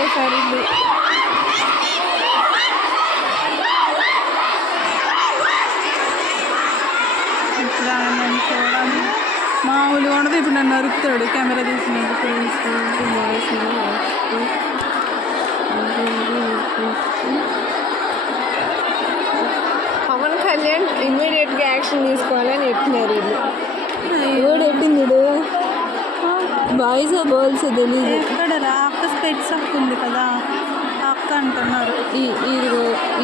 పెట్టేశారు ఇల్లు. ఇప్పుడు నేను చూడాలి మామూలుగా ఉండదు. ఇప్పుడు నన్ను నరుకుతాడు కెమెరా తీసినందుకు. పవన్ కళ్యాణ్ ఇమ్మీడియట్గా యాక్షన్ తీసుకోవాలని చెప్పినారు వీళ్ళు. ఎవడు పెట్టింది బాయ్స్ గర్ల్స్ తెలీదు. ఎక్కడ రా అక్క స్పెట్స్ అక్క ఉంది కదా అక్క అంటున్నారు.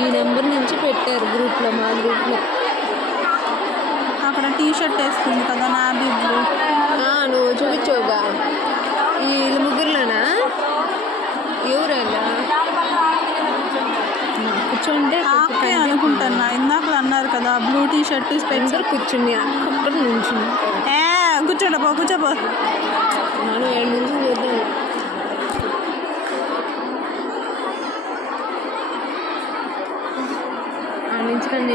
ఈ నెంబర్ నుంచి పెట్టారు గ్రూప్లో, మా గ్రూప్లో. అక్కడ టీ షర్ట్ వేసుకుంది కదా నాబీ బ్లూ. నువ్వు చూపించవుగా. వీళ్ళు ముగ్గురులోనా ఎవరన్నా కూర్చోంటే అక్కే అనుకుంటున్నా. ఇందాక అన్నారు కదా బ్లూ టీ షర్ట్ స్పెట్స్. కూర్చుంది అక్కడ నుంచి. కూర్చోపో కూర్చోపో. మనం 7 నుంచి చూద్దాం. ఆ నుంచి కానీ